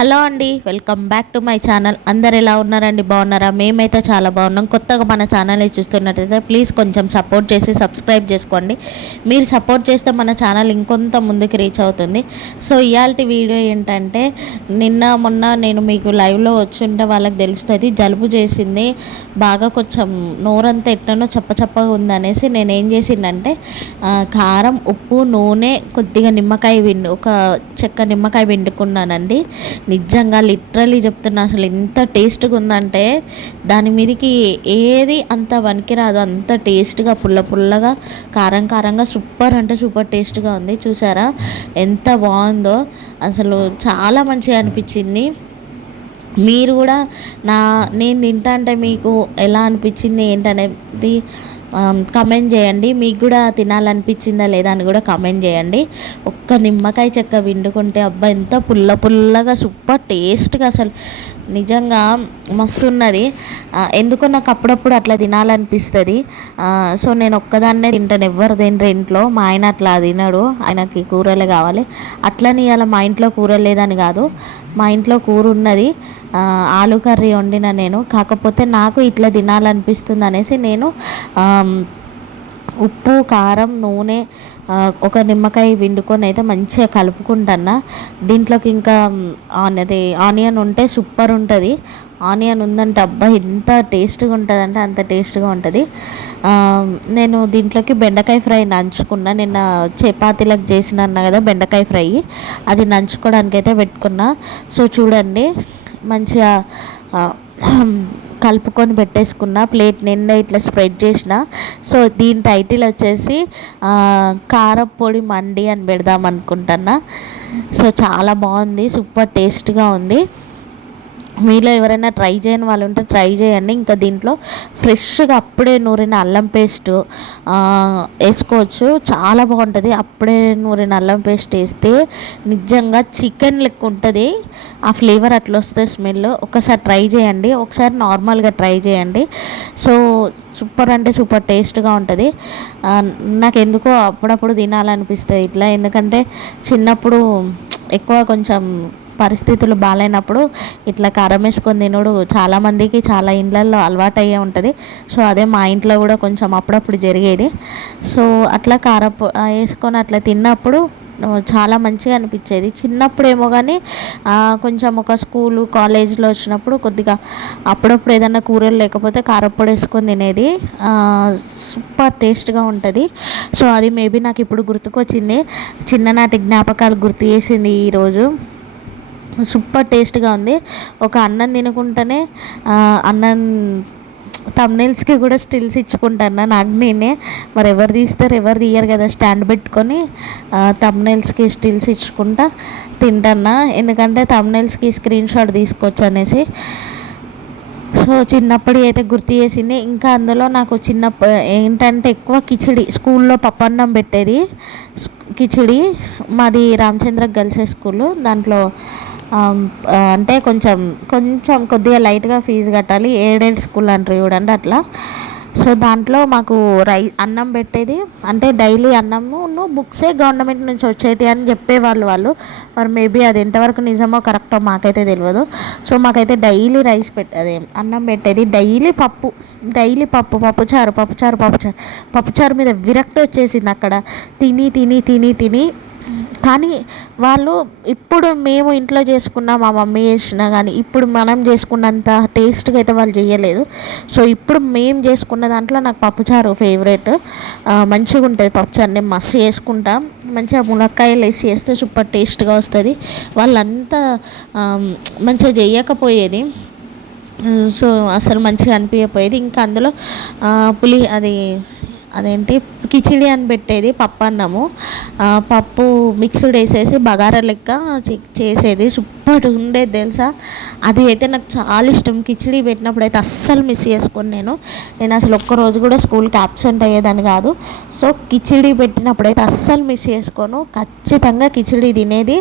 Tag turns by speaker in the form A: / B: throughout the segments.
A: Hello అండి welcome back to my channel. అందరు ఎలా ఉన్నారండి? బాగున్నారా? మేమైతే చాలా బాగున్నాం. కొత్తగా మన ఛానల్ చూస్తున్నట్టయితే ప్లీజ్ కొంచెం సపోర్ట్ చేసి సబ్స్క్రైబ్ చేసుకోండి. మీరు సపోర్ట్ చేస్తే మన ఛానల్ ఇంకొంత ముందుకు రీచ్ అవుతుంది. సో ఇవాళ వీడియో ఏంటంటే నిన్న మొన్న నేను మీకు లైవ్లో వచ్చుంటే వాళ్ళకి తెలుస్తుంది జలుబు చేసింది బాగా కొంచెం నోరంతా ఎట్లనో చప్ప చప్పగా ఉందనేసి నేను ఏం చేసిందంటే కారం ఉప్పు నూనె కొద్దిగా నిమ్మకాయ విండు ఒక చెక్క నిమ్మకాయ పిండుకున్నానండి. నిజంగా లిటరలీ చెప్తున్నా అసలు ఎంత టేస్ట్గా ఉందంటే దాని మీదకి ఏది అంత వనికిరాదు అంత టేస్ట్గా పుల్ల పుల్లగా కారం కారంగా సూపర్ అంటే సూపర్ టేస్ట్గా ఉంది. చూసారా? ఎంత బాగుందో. అసలు చాలా మంచిగా అనిపించింది. మీరు కూడా నా నేను తింటా అంటే మీకు ఎలా అనిపించింది ఏంటనేది కమెంట్ చేయండి. మీకు కూడా తినాలనిపించిందా లేదా అని కూడా కమెంట్ చేయండి. ఒక్క నిమ్మకాయ చెక్క విండుకుంటే అబ్బా ఎంత పుల్ల పుల్లగా సూపర్ టేస్ట్గా అసలు నిజంగా మస్తు ఉన్నది ఎందుకో నాకు అప్పుడప్పుడు అట్లా తినాలనిపిస్తుంది. సో నేను ఒక్కదాన్నే తింటాను. ఎవరు తినరు ఇంట్లో. మా ఆయన అట్లా తినడు. ఆయనకి కూరలే కావాలి. అట్లని ఇవాళ మా ఇంట్లో కూర లేదని కాదు. మా ఇంట్లో కూర ఉన్నది. ఆలు కర్రీ వండిన నేను. కాకపోతే నాకు ఇట్లా తినాలనిపిస్తుంది అనేసి నేను ఉప్పు కారం నూనె ఒక నిమ్మకాయ విండుకొని అయితే మంచిగా కలుపుకుంటాను దీంట్లోకి ఇంకా ఆన్- అది ఆనియన్ ఉంటే సూపర్ ఉంటుంది. ఆనియన్ ఉందంటే అబ్బా ఎంత టేస్ట్గా ఉంటుంది అంటే అంత టేస్ట్గా ఉంటుంది. నేను దీంట్లోకి బెండకాయ ఫ్రై నంచుకున్నా. నిన్న చపాతీలకు చేసిన అన్న కదా బెండకాయ ఫ్రై. అది నంచుకోవడానికి అయితే పెట్టుకున్నా. సో చూడండి మంచిగా కలుపుకొని పెట్టేసుకున్న ప్లేట్ నిండా ఇట్లా స్ప్రెడ్ చేసిన. సో దీని టైటిల్ వచ్చేసి ఆ, కారప్పొడి మండి అని పెడదాం అనుకుంటున్నా. సో చాలా బాగుంది సూపర్ టేస్ట్గా ఉంది. మీలో ఎవరైనా ట్రై చేయని వాళ్ళు ఉంటే ట్రై చేయండి. ఇంకా దీంట్లో ఫ్రెష్గా అప్పుడే నూరిన అల్లం పేస్ట్ వేసుకోవచ్చు. చాలా బాగుంటుంది. అప్పుడే నూరిన అల్లం పేస్ట్ వేస్తే నిజంగా చికెన్ లెక్క ఉంటుంది. ఆ ఫ్లేవర్ అట్లా వస్తే స్మెల్. ఒకసారి ట్రై చేయండి. ఒకసారి నార్మల్గా ట్రై చేయండి. సో సూపర్ అంటే సూపర్ టేస్ట్గా ఉంటుంది. నాకు ఎందుకో అప్పుడప్పుడు తినాలనిపిస్తుంది ఇట్లా. ఎందుకంటే చిన్నప్పుడు ఎక్కువ కొంచెం పరిస్థితులు బాగాలేనప్పుడు ఇట్లా కారం వేసుకొని తినడు చాలామందికి చాలా ఇండ్లల్లో అలవాటు అయ్యే ఉంటుంది. సో అదే మా ఇంట్లో కూడా కొంచెం అప్పుడప్పుడు జరిగేది. సో అట్లా కారం వేసుకొని అట్లా తిన్నప్పుడు చాలా మంచిగా అనిపించేది. చిన్నప్పుడు ఏమో కానీ కొంచెం ఒక స్కూలు కాలేజీలో వచ్చినప్పుడు కొద్దిగా అప్పుడప్పుడు ఏదైనా కూరలు లేకపోతే కారప్పొడి వేసుకొని తినేది. సూపర్ టేస్ట్గా ఉంటుంది. సో అది మేబీ నాకు ఇప్పుడు గుర్తుకొచ్చింది. చిన్ననాటి జ్ఞాపకాలు గుర్తు చేసింది ఈరోజు సూపర్ టేస్ట్గా ఉంది. ఒక అన్నం తినకుండానే అన్నం తమ్నైల్స్కి కూడా స్టిల్స్ ఇచ్చుకుంటాను నాకు నేనే మరి ఎవరు తీస్తారు ఎవరు తీయరు కదా స్టాండ్ పెట్టుకొని తమ్నైల్స్కి స్టిల్స్ ఇచ్చుకుంటా తింటాన్నా ఎందుకంటే తమ్నైల్స్కి స్క్రీన్ షాట్ తీసుకోవచ్చు అనేసి. సో చిన్నప్పుడు అయితే గుర్తు చేసింది. ఇంకా అందులో నాకు చిన్నప్పుడు ఏంటంటే ఎక్కువ కిచిడి స్కూల్లో పప్పన్నం పెట్టేది కిచిడి. మాది రామచంద్ర గర్ల్స్ స్కూల్. దాంట్లో అంటే కొంచెం కొంచెం కొద్దిగా లైట్గా ఫీజు కట్టాలి. ఏడేడు స్కూల్ అంటారు చూడండి అట్లా. సో దాంట్లో మాకు రై అన్నం పెట్టేది. అంటే డైలీ అన్నము బుక్సే గవర్నమెంట్ నుంచి వచ్చేటి అని చెప్పేవాళ్ళు వాళ్ళు. మరి మేబీ అది ఎంతవరకు నిజమో కరెక్టో మాకైతే తెలియదు సో మాకైతే డైలీ రైస్ పెట్టేది అన్నం పెట్టేది. డైలీ పప్పు డైలీ పప్పు పప్పుచారు పప్పుచారు పప్పుచారు పప్పుచారు మీద విరక్తి వచ్చేసింది అక్కడ. తిని తిని తిని తిని కానీ వాళ్ళు ఇప్పుడు మేము ఇంట్లో చేసుకున్న మా మమ్మీ చేసినా కానీ ఇప్పుడు మనం చేసుకున్నంత టేస్ట్గా అయితే వాళ్ళు చేయలేదు. సో ఇప్పుడు మేము చేసుకున్న దాంట్లో నాకు పప్పుచారు ఫేవరెట్ మంచిగా ఉంటుంది పప్పుచారు నేను మస్తు చేసుకుంటాం. మంచిగా మునక్కాయలు వేసి చేస్తే సూపర్ టేస్ట్గా వస్తుంది. వాళ్ళంతా మంచిగా చేయకపోయేది. సో అసలు మంచిగా అనిపించకపోయేది ఇంకా అందులో పులి అది అదేంటి? కిచిడి అని పెట్టేది పప్పు అన్నము. పప్పు మిక్స్డ్ వేసేసి బగారా లెక్క చేసేది. సూపర్ ఉండేది తెలుసా? అది అయితే నాకు చాలా ఇష్టం. కిచిడి పెట్టినప్పుడు అయితే అస్సలు మిస్ చేసుకోను నేను. నేను అసలు ఒక్క రోజు కూడా స్కూల్కి అబ్సెంట్ అయ్యేదని కాదు. సో కిచిడి పెట్టినప్పుడు అయితే అస్సలు మిస్ చేసుకోను. ఖచ్చితంగా కిచిడి తినేది.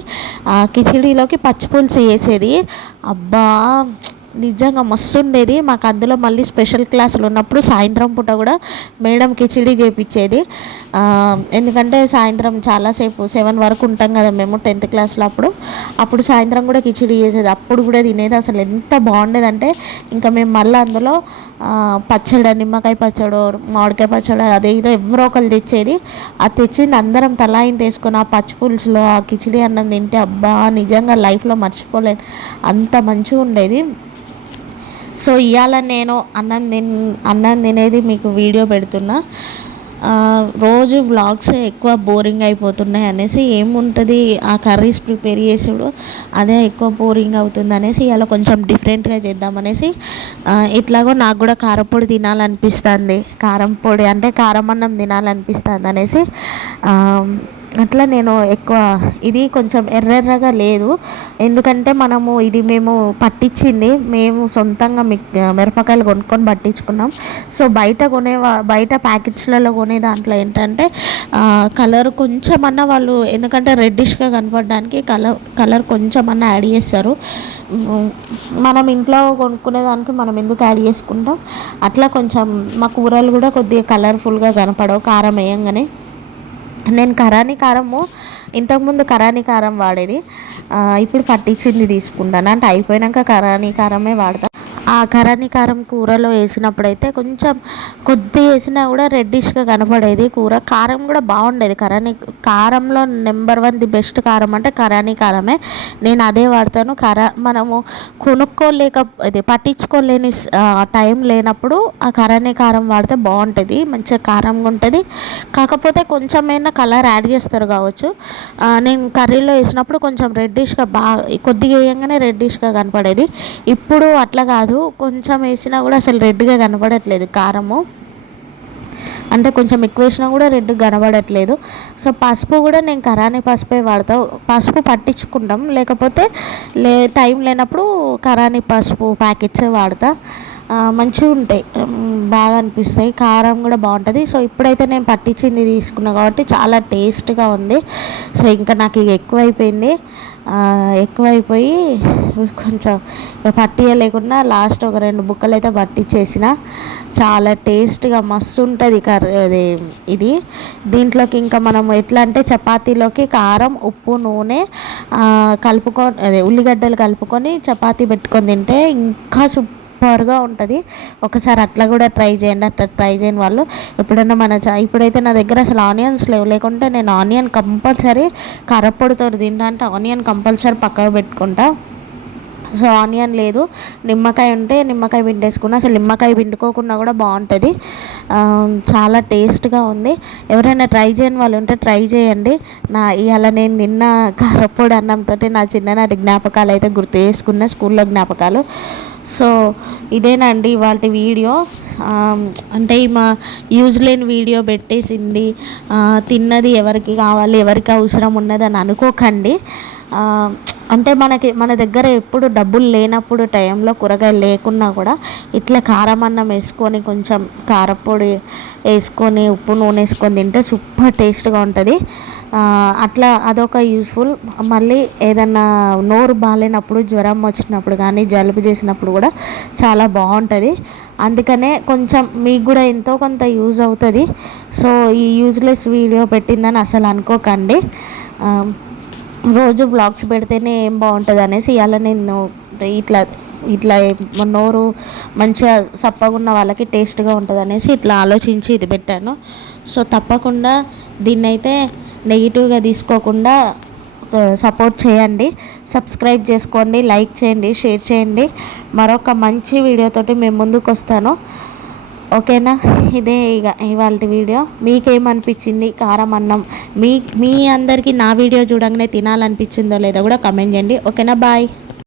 A: కిచిడిలోకి పచ్చిపులుసు వేసేది. అబ్బా! నిజంగా మస్తు ఉండేది మాకు అందులో మళ్ళీ స్పెషల్ క్లాసులు ఉన్నప్పుడు సాయంత్రం పూట కూడా మేడం కిచిడి చేపించేది ఎందుకంటే సాయంత్రం చాలాసేపు సెవెన్ వరకు ఉంటాం కదా మేము టెన్త్ క్లాస్లో అప్పుడు. అప్పుడు సాయంత్రం కూడా కిచిడి చేసేది. అప్పుడు కూడా తినేది అసలు ఎంత బాగుండేదంటే ఇంకా మేము మళ్ళీ అందులో పచ్చడి నిమ్మకాయ పచ్చడి మామిడికాయ పచ్చడి అదే ఇదో ఎవరో ఒకరు తెచ్చేది. అది తెచ్చింది అందరం తలాయిని తీసుకొని ఆ పచ్చి పులుసులో ఆ కిచిడి అన్నం తింటే అబ్బా నిజంగా లైఫ్లో మర్చిపోలేను. అంత మంచిగా ఉండేది. సో ఇవాళ నేను అన్నం తిన్ అన్నం తినేది మీకు వీడియో పెడుతున్నా. రోజు వ్లాగ్స్ ఎక్కువ బోరింగ్ అయిపోతున్నాయి అనేసి ఏముంటుంది? ఆ కర్రీస్ ప్రిపేర్ చేసాడు అదే ఎక్కువ బోరింగ్ అవుతుంది అనేసి ఇలా కొంచెం డిఫరెంట్గా చేద్దామనేసి ఇట్లాగో నాకు కూడా కారపొడి తినాలనిపిస్తుంది. కారం పొడి అంటే కారం అన్నం తినాలనిపిస్తుంది అనేసి అట్లా నేను ఎక్కువ ఇది కొంచెం ఎర్రెర్రగా లేదు. ఎందుకంటే మనము ఇది మేము పట్టించింది మేము సొంతంగా మిరపకాయలు కొనుక్కొని పట్టించుకున్నాం. సో బయట కొనే బయట ప్యాకెట్స్లలో కొనే దాంట్లో ఏంటంటే కలర్ కొంచెం అన్న వాళ్ళు ఎందుకంటే రెడ్డిష్గా కనపడడానికి కలర్ కలర్ కొంచెం అన్న యాడ్ చేస్తారు. మనం ఇంట్లో కొనుక్కునే దానికి మనం ఎందుకు యాడ్ చేసుకుంటాం? అట్లా కొంచెం మా కూరలు కూడా కొద్దిగా కలర్ఫుల్గా కనపడవు కారం వేయంగానే. నేను కరాని కారము ఇంతకుముందు కరాని కారం వాడేది. ఇప్పుడు పట్టించింది తీసుకుంటాను. అంటే అయిపోయాక కరాని కారమే వాడతాను ఆ కరాని కారం కూరలో వేసినప్పుడైతే కొంచెం కొద్ది వేసినా కూడా రెడ్డిష్గా కనపడేది కూర. కారం కూడా బాగుండేది. కరాని కారంలో నెంబర్ వన్ ది బెస్ట్ కారం అంటే కరాని కారమే నేను అదే వాడతాను. కర మనము కొనుక్కోలేక ఇది పట్టించుకోలేని టైం లేనప్పుడు ఆ కరాని కారం వాడితే బాగుంటుంది. మంచిగా కారంగా ఉంటుంది. కాకపోతే కొంచెమైనా కలర్ యాడ్ చేస్తారు కావచ్చు. నేను కర్రీలో వేసినప్పుడు కొంచెం రెడ్డిష్గా బాగా కొద్దిగా వేయంగానే రెడ్డిష్గా కనపడేది. ఇప్పుడు అట్లా కాదు. కొంచెం వేసినా కూడా అసలు రెడ్గా కనపడట్లేదు కారము. అంటే కొంచెం ఎక్కువ వేసినా కూడా రెడ్ కనబడట్లేదు సో పసుపు కూడా నేను కరాని పసుపే వాడతా. పసుపు పట్టించుకుంటాం. లేకపోతే లే టైం లేనప్పుడు కరాని పసుపు ప్యాకెట్సే వాడతా. మంచిగా ఉంటాయి. బాగా అనిపిస్తాయి. కారం కూడా బాగుంటుంది. సో ఇప్పుడైతే నేను పట్టించింది తీసుకున్నా కాబట్టి చాలా టేస్ట్గా ఉంది. సో ఇంకా నాకు ఇక ఎక్కువైపోయింది. ఎక్కువైపోయి కొంచెం పట్టియలేకుండా లాస్ట్ ఒక రెండు బుక్కలు అయితే పట్టించేసిన చాలా టేస్ట్గా మస్తు ఉంటుంది కర్రీ అది ఇది. దీంట్లోకి ఇంకా మనం ఎట్లా అంటే చపాతీలోకి కారం ఉప్పు నూనె కలుపుకొని అదే ఉల్లిగడ్డలు కలుపుకొని చపాతీ పెట్టుకొని తింటే ఇంకా సూపర్ సూపర్గా ఉంటుంది. ఒకసారి అట్లా కూడా ట్రై చేయండి అట్లా ట్రై చేయని వాళ్ళు ఎప్పుడైనా మన చా ఇప్పుడైతే నా దగ్గర అసలు ఆనియన్స్ లేవు. లేకుంటే నేను ఆనియన్ కంపల్సరీ కరప్పొడితో తింటా ఆనియన్ కంపల్సరీ పక్కకు పెట్టుకుంటా. సో ఆనియన్ లేదు. నిమ్మకాయ ఉంటే నిమ్మకాయ పిండేసుకున్నా. అసలు నిమ్మకాయ పిండుకోకుండా కూడా బాగుంటుంది. చాలా టేస్ట్గా ఉంది. ఎవరైనా ట్రై చేయని వాళ్ళు ఉంటే ట్రై చేయండి. నా ఇవాళ నేను తిన్న కారపొడి అన్నంతో నా చిన్ననాటి జ్ఞాపకాలు అయితే గుర్తు చేసుకున్న స్కూల్లో జ్ఞాపకాలు. సో ఇదేనండి ఇవాళ వీడియో. అంటే మా యూజ్ లేని వీడియో పెట్టేసింది. తిన్నది ఎవరికి కావాలి ఎవరికి అవసరం ఉన్నది అని అనుకోకండి. అంటే మనకి మన దగ్గర ఎప్పుడు డబ్బులు లేనప్పుడు టైంలో కూరగాయలు లేకున్నా కూడా ఇట్లా కారం అన్నం వేసుకొని కొంచెం కారపొడి వేసుకొని ఉప్పు నూనె వేసుకొని తింటే సూపర్ టేస్ట్గా ఉంటుంది. అట్లా అదొక యూస్ఫుల్. మళ్ళీ ఏదన్నా నోరు బాగాలేనప్పుడు జ్వరం వచ్చినప్పుడు కానీ జలుబు చేసినప్పుడు కూడా చాలా బాగుంటుంది. అందుకనే కొంచెం మీకు కూడా ఎంతో కొంత యూజ్ అవుతుంది. సో ఈ యూజ్లెస్ వీడియో పెట్టిందని అసలు అనుకోకండి. రోజు బ్లాగ్స్ పెడితేనే ఏం బాగుంటుంది అనేసి ఇవాళ నేను ఇట్లా ఇట్లా నోరు మంచిగా సప్పగా ఉన్న వాళ్ళకి టేస్ట్గా ఉంటుంది అనేసి ఇట్లా ఆలోచించి ఇది పెట్టాను. సో తప్పకుండా దీన్నైతే నెగిటివ్గా తీసుకోకుండా సపోర్ట్ చేయండి. సబ్స్క్రైబ్ చేసుకోండి లైక్ చేయండి షేర్ చేయండి. మరొక మంచి వీడియోతోటి మేము ముందుకు వస్తాను ఓకేనా? ఇదే ఇక ఇవాళ వీడియో. మీకేమనిపించింది? కారం అన్నం. మీ మీ అందరికీ నా వీడియో చూడంగానే తినాలనిపించిందో లేదో కూడా కమెంట్ చేయండి. ఓకేనా? బాయ్.